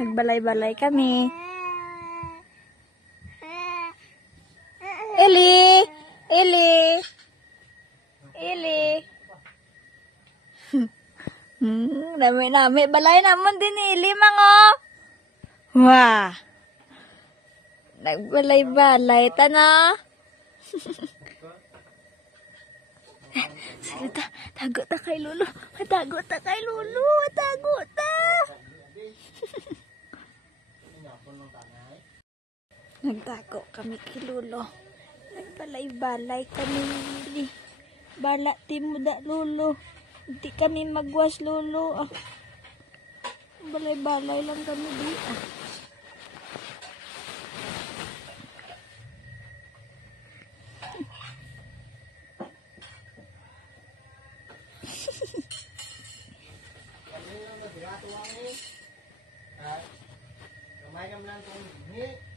Nagbalay-balay kami. Eli! Eli! Eli! Dami-dami. Balay naman din ni Eli, mga. Wah! Nagbalay-balay. Tana. Sige ta. Tago ta kay Lolo. Tago ta kay Lolo. Tago ta. Nagtago kami kay Lolo. Nagbalay-balay kami. Bala timuda Lolo. Hindi kami magwas Lolo. Balay-balay lang kami di. Kamay naman lang kung